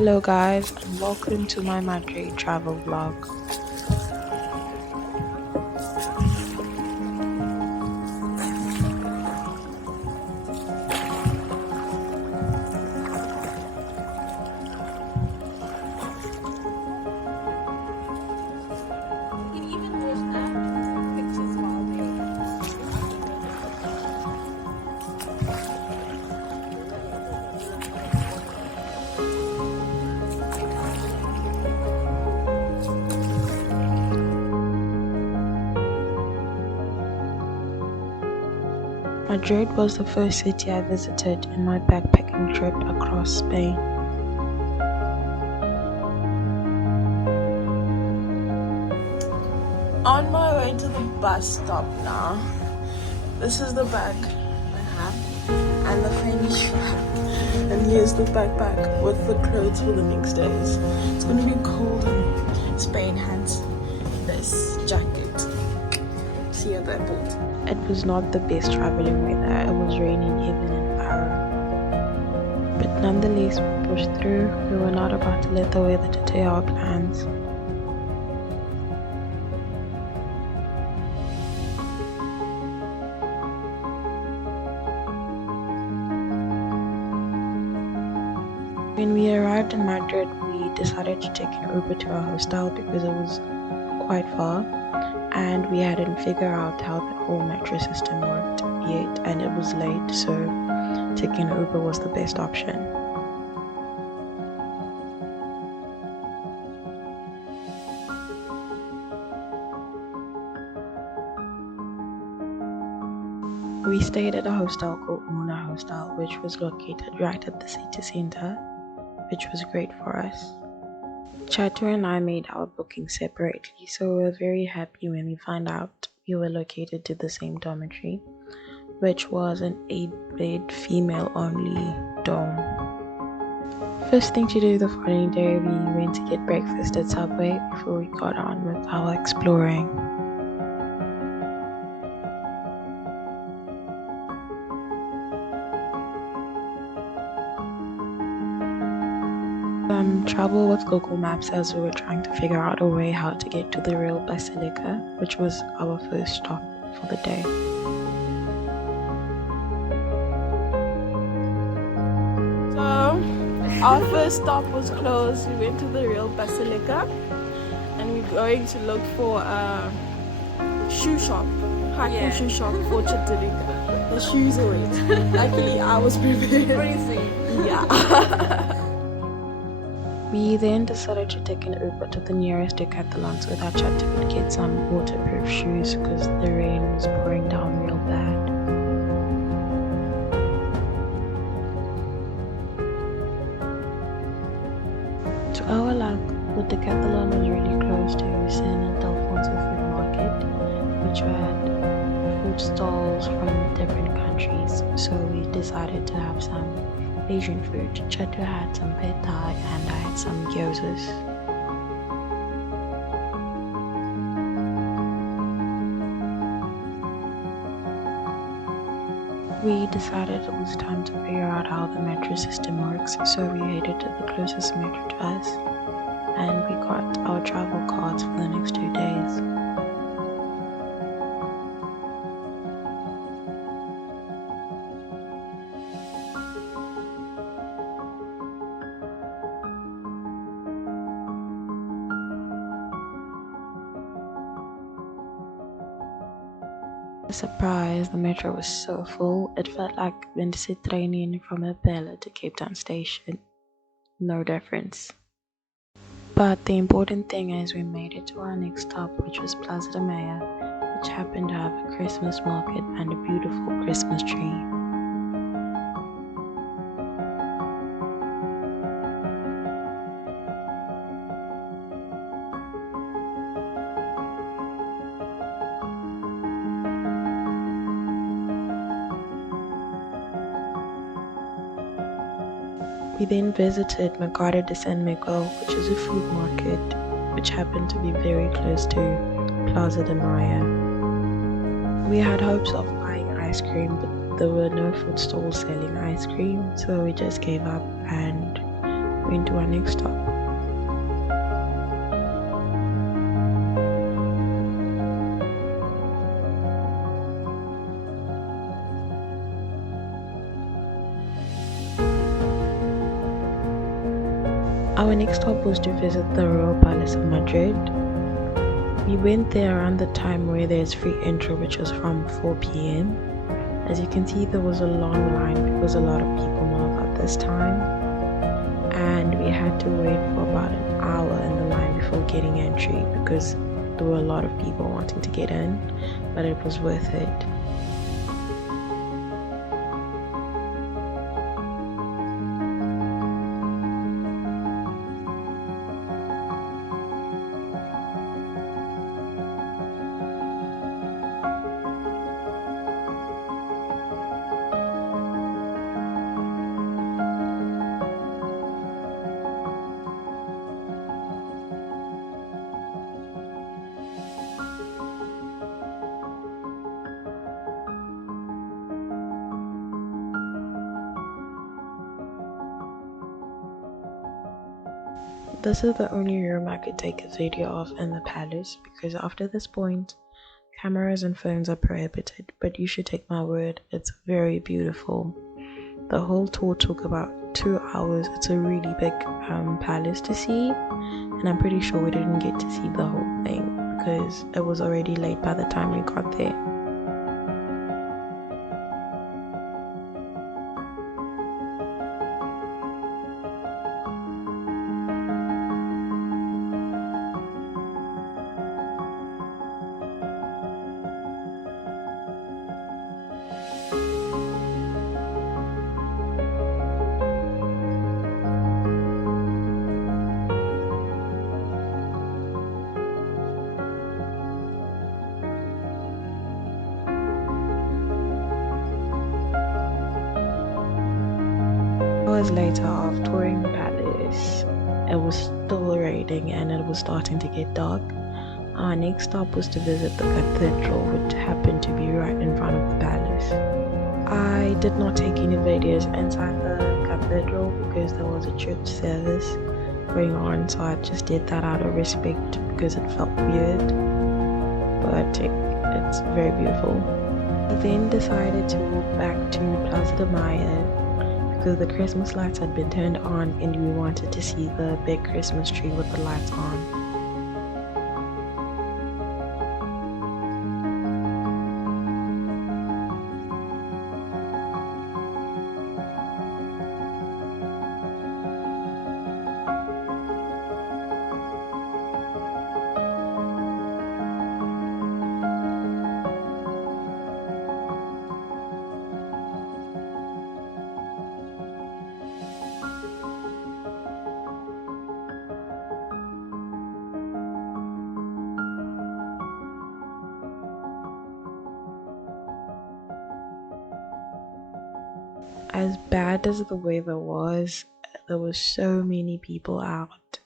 Hello guys and welcome to my Madrid travel vlog. Madrid was the first city I visited in my backpacking trip across Spain. On my way to the bus stop now. This is the bag I have and the fanny pack, and here's the backpack with the clothes for the next days. It's gonna be cold in Spain, hence this jacket. See at the airport. It was not the best traveling weather. It was raining even in Barrow. But nonetheless, we pushed through. We were not about to let the weather deter our plans. When we arrived in Madrid, we decided to take an Uber to our hostel because it was quite far and we hadn't figured out how the whole metro system worked yet, and it was late, so taking an Uber was the best option. We stayed at a hostel called Mona Hostel, which was located right at the city center, which was great for us. Chathurika and I made our booking separately, so we were very happy when we found out we were located to the same dormitory, which was an 8-bed female-only dorm. First thing to do the following day, we went to get breakfast at Subway before we got on with our exploring. Travel with Google Maps as we were trying to figure out a way how to get to the real Basilica, which was our first stop for the day. So, our first stop was closed. We went to the real Basilica and we're going to look for a shoe shop, hiking shoe shop for Chathurika. The shoes are wet. Luckily, I was prepared. Freezing. Yeah. We then decided to take an Uber to the nearest Decathlon so that Chat could get some waterproof shoes because the rain was pouring down real bad. To our luck, the Decathlon was really close to San Alfonso food market, which had food stalls from different countries, so we decided to have some Asian food. Chatu had some pad thai and I had some gyozas. We decided it was time to figure out how the metro system works, so we headed to the closest metro to us and we got our travel cards for the next 2 days. Surprise, the metro was so full, it felt like when training from Bella to Cape Town station. No difference. But the important thing is we made it to our next stop, which was Plaza Mayor, which happened to have a Christmas market and a beautiful Christmas tree. We then visited Mercado de San Miguel, which is a food market which happened to be very close to Plaza de Mayo. We had hopes of buying ice cream, but there were no food stalls selling ice cream, so we just gave up and going to our next stop. Our next stop was to visit the Royal Palace of Madrid. We went there around the time where there's free entry, which was from 4 p.m. As you can see, there was a long line because a lot of people know about this time, and we had to wait for about an hour in the line before getting entry because there were a lot of people wanting to get in, but it was worth it. This is the only room I could take a video of in the palace because after this point, cameras and phones are prohibited, but you should take my word, it's very beautiful. The whole tour took about 2 hours. It's a really big palace to see, and I'm pretty sure we didn't get to see the whole thing because it was already late by the time we got there. Hours later, of touring the palace, it was still raining and it was starting to get dark. Our next stop was to visit the cathedral, which happened to be right in front of the palace. I did not take any videos inside the cathedral because there was a church service going on, so I just did that out of respect because it felt weird, but it's very beautiful. We then decided to walk back to Plaza Mayor because the Christmas lights had been turned on and we wanted to see the big Christmas tree with the lights on. As bad as the weather was, there were so many people out.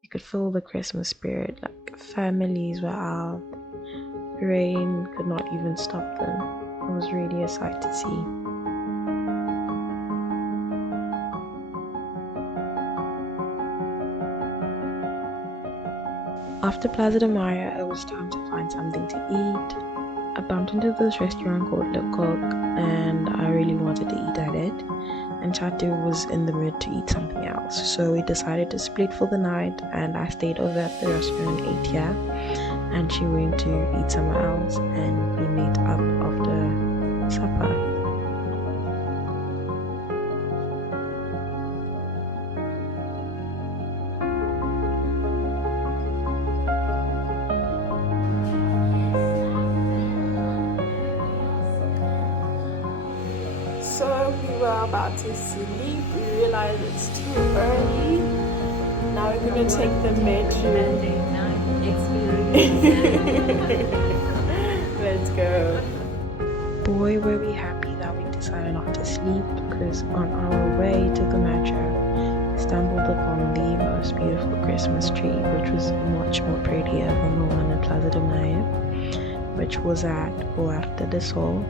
You could feel the Christmas spirit, like families were out. Rain could not even stop them. It was really a sight to see. After Plaza de Mayo, it was time to find something to eat. I bumped into this restaurant called Le Coq and I really wanted to eat at it, and Chatu was in the mood to eat something else, so we decided to split for the night and I stayed over at the restaurant and ate here, and she went to eat somewhere else and we met up after supper. So we were about to sleep. We realized it's too early. Now we're gonna take the metro. Let's go. Boy, were we happy that we decided not to sleep, because on our way to the metro, we stumbled upon the most beautiful Christmas tree, which was much more prettier than the one at Plaza de Mayo, which was at Puerta del Sol.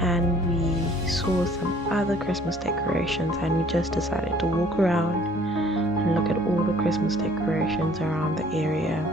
And we saw some other Christmas decorations and we just decided to walk around and look at all the Christmas decorations around the area.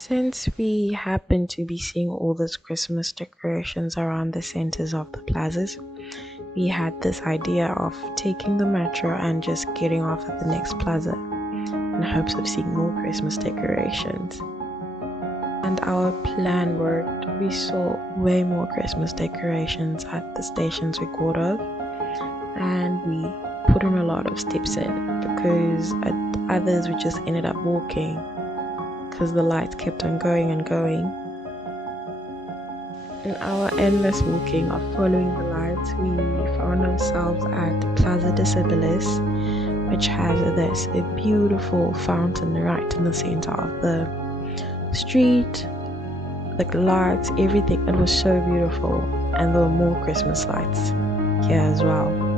Since we happen to be seeing all these Christmas decorations around the centers of the plazas, we had this idea of taking the metro and just getting off at the next plaza in hopes of seeing more Christmas decorations. And our plan worked. We saw way more Christmas decorations at the stations we got off, and we put in a lot of steps in because at others we just ended up walking because the lights kept on going and going. In our endless walking of following the lights, we found ourselves at Plaza de Cibeles, which has this a beautiful fountain right in the center of the street. The lights, everything, it was so beautiful, and there were more Christmas lights here as well.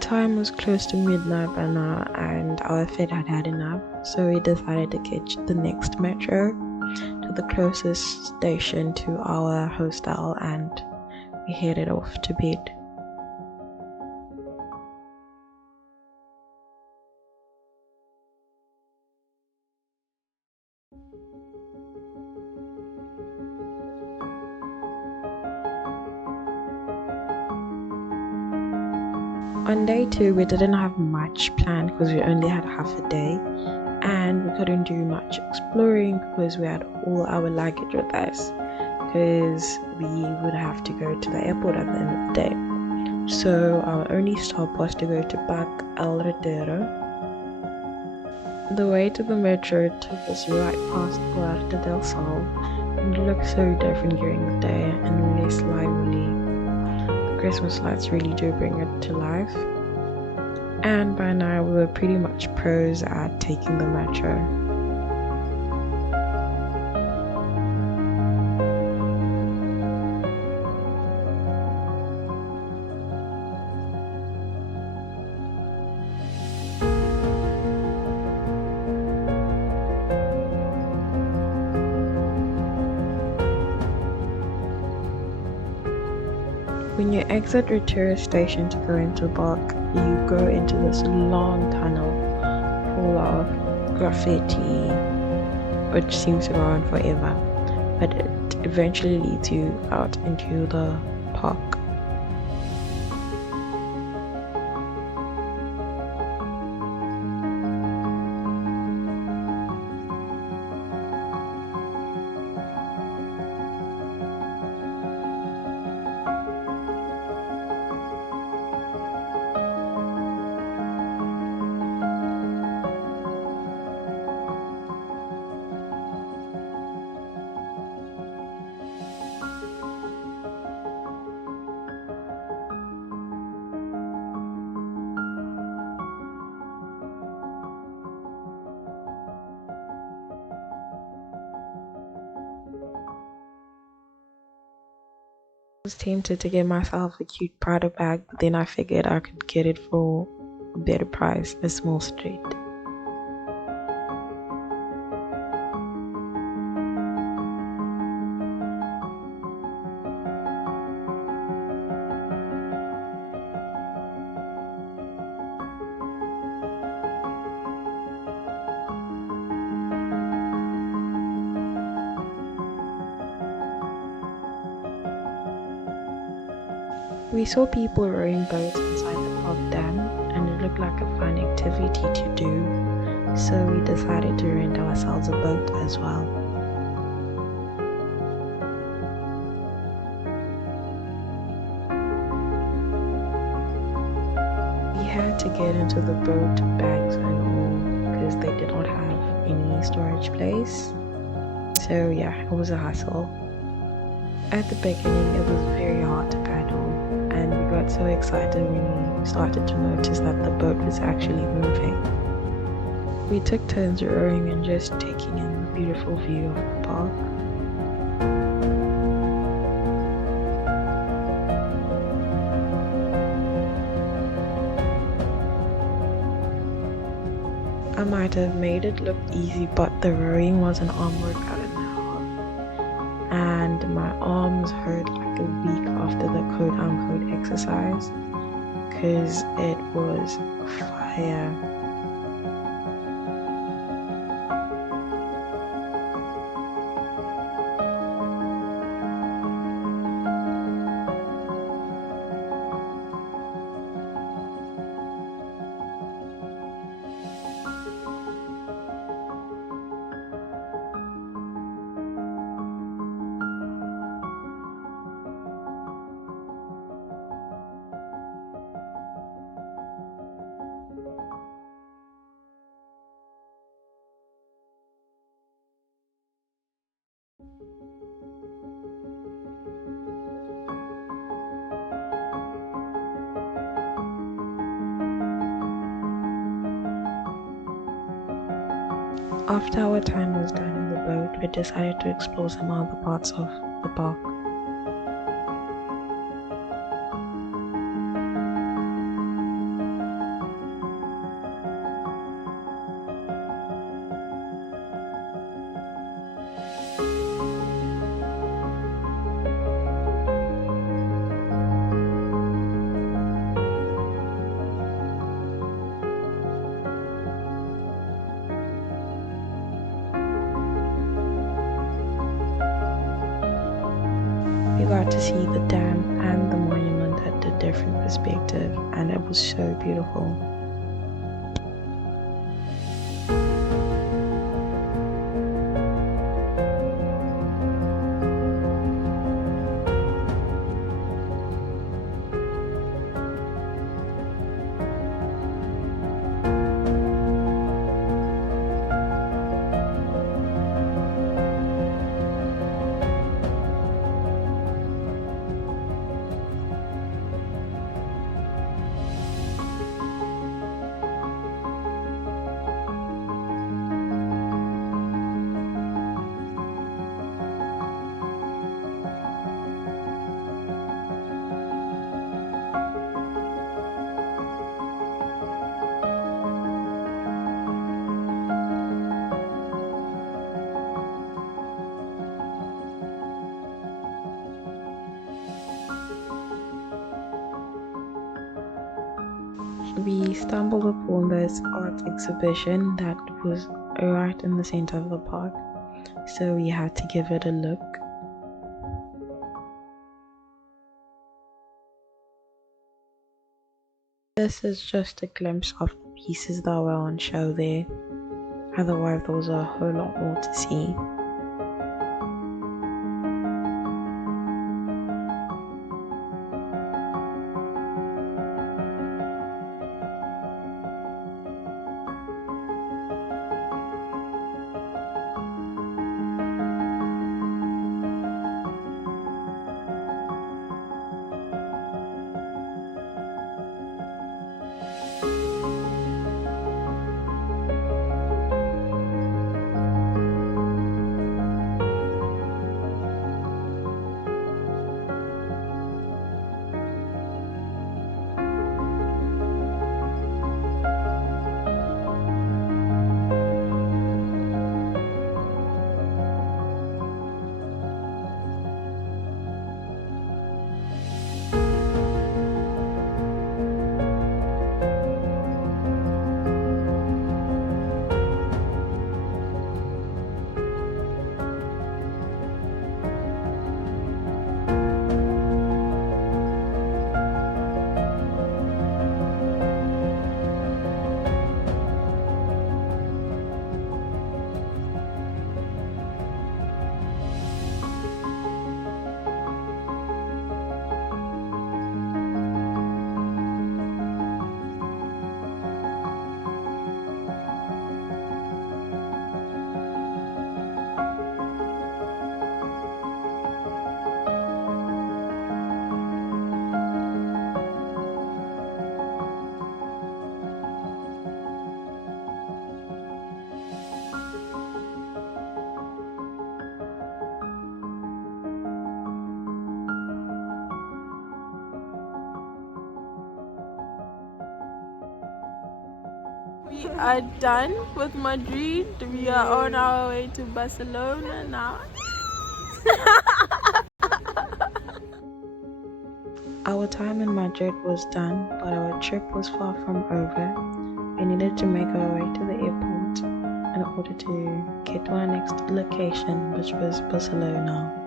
Time was close to midnight by now, and our fed had had enough, so we decided to catch the next metro to the closest station to our hostel, and we headed off to bed. On day 2, we didn't have much planned because we only had half a day, and we couldn't do much exploring because we had all our luggage with us because we would have to go to the airport at the end of the day. So our only stop was to go to Park El Retiro. The way to the metro took us right past Puerta del Sol, and it looked so different during the day and less lively. Christmas lights really do bring it to life, and by now we were pretty much pros at taking the metro. When you exit Retiro station to go into Park, you go into this long tunnel full of graffiti, which seems to go on forever, but it eventually leads you out into the park. I was tempted to get myself a cute Prada bag, but then I figured I could get it for a better price, a small street. We saw people rowing boats inside the park dam, and it looked like a fun activity to do, so we decided to rent ourselves a boat as well. We had to get into the boat, bags and all, because they did not have any storage place. So yeah, it was a hassle. At the beginning, it was very hard to paddle, and we got so excited when we started to notice that the boat was actually moving. We took turns rowing and just taking in the beautiful view of the park. I might have made it look easy, but the rowing was an arm workout and a half, and my arms hurt like a week after the quote-unquote exercise, because it was fire. After our time was done in the boat, we decided to explore some other parts of the park. We got to see the dam and the monument at a different perspective, and it was so beautiful. We stumbled upon this art exhibition that was right in the center of the park, so we had to give it a look. This is just a glimpse of the pieces that were on show there, otherwise there was a whole lot more to see. We are done with Madrid. We are on our way to Barcelona now. Our time in Madrid was done, but our trip was far from over. We needed to make our way to the airport in order to get to our next location, which was Barcelona.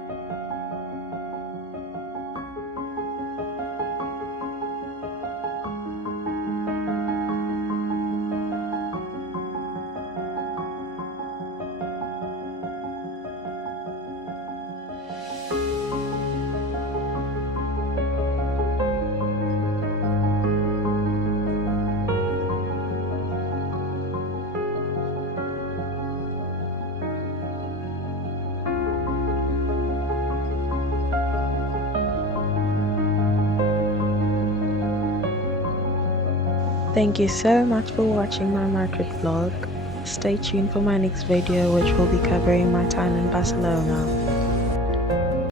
Thank you so much for watching my Madrid vlog. Stay tuned for my next video, which will be covering my time in Barcelona.